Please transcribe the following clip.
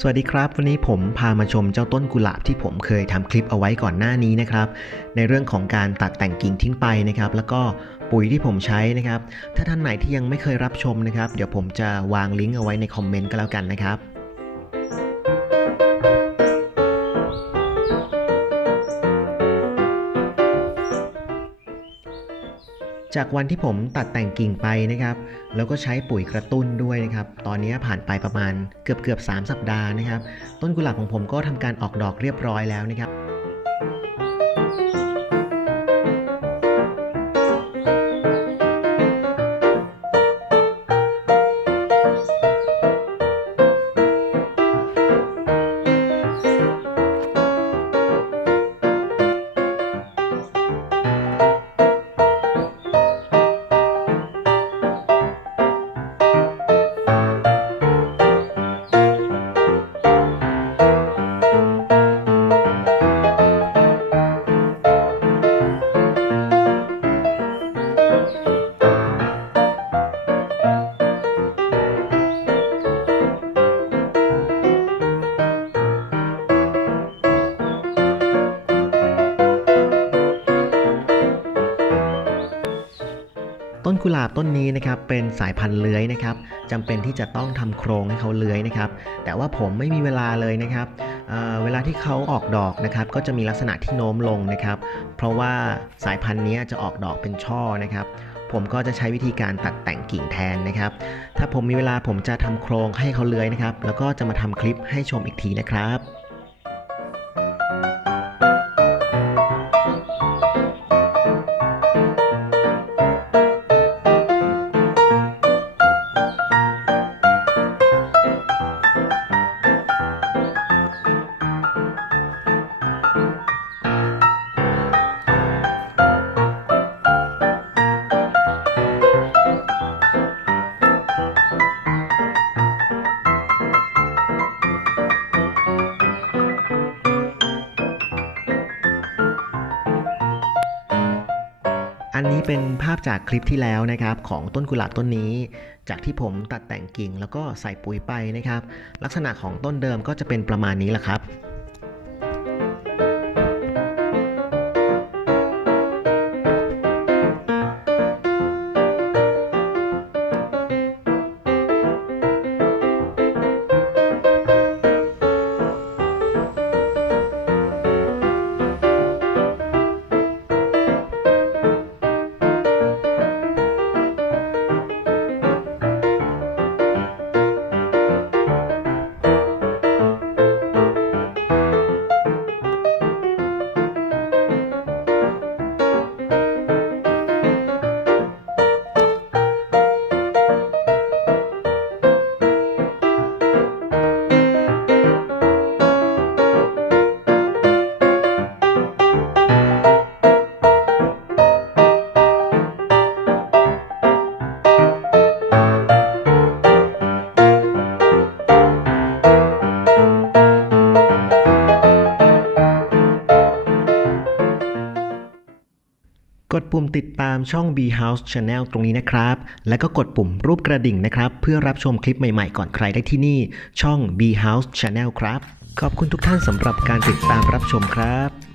สวัสดีครับ วันนี้ผมพามาชมเจ้าต้นกุหลาบที่ผมเคยทำคลิปเอาไว้ก่อนหน้านี้นะครับ ในเรื่องของการตัดแต่งกิ่งทิ้งไปนะครับ แล้วก็ปุ๋ยที่ผมใช้นะครับ ถ้าท่านไหนที่ยังไม่เคยรับชมนะครับ เดี๋ยวผมจะวางลิงก์เอาไว้ในคอมเมนต์ก็แล้วกันนะครับ จากวันที่ผมตัดแต่งกิ่งไปนะครับ แล้วก็ใช้ปุ๋ยกระตุ้นด้วยนะครับ ตอนนี้ผ่านไปประมาณเกือบเกือบ3สัปดาห์นะครับ ต้นกุหลาบของผมก็ทำการออกดอกเรียบร้อยแล้วนะครับ ต้นกุหลาบต้นนี้นะครับเป็นสายพันธุ์เลื้อยนะครับจำเป็นที่จะต้องทำโครงให้เขาเลื้อยนะครับ แต่ว่าผมไม่มีเวลาเลยนะครับเเวลาที่เขาออกดอกนะครับ ก็จะมีลักษณะที่โน้มลงนะครับ เพราะว่าสายพันธุ์นี้จะออกดอกเป็นช่อนะครับ ผมก็จะใช้วิธีการตัดแต่งกิ่งแทนนะครับ ถ้าผมมีเวลาผมจะทำโครงให้เขาเลื้อยนะครับ แล้วก็จะมาทำคลิปให้ชมอีกทีนะครับ อันนี้เป็นภาพจากคลิปที่แล้วนะครับของต้นกุหลาบต้นนี้ จากที่ผมตัดแต่งกิ่งแล้วก็ใส่ปุ๋ยไปนะครับ ลักษณะของต้นเดิมก็จะเป็นประมาณนี้แหละครับ กดปุ่มติดตามช่อง B House Channel ตรงนี้นะครับ แล้วก็กดปุ่มรูปกระดิ่งนะครับ เพื่อรับชมคลิปใหม่ๆ ก่อนใครได้ที่นี่ ช่อง B House Channel ครับ ขอบคุณทุกท่านสำหรับการติดตามรับชมครับ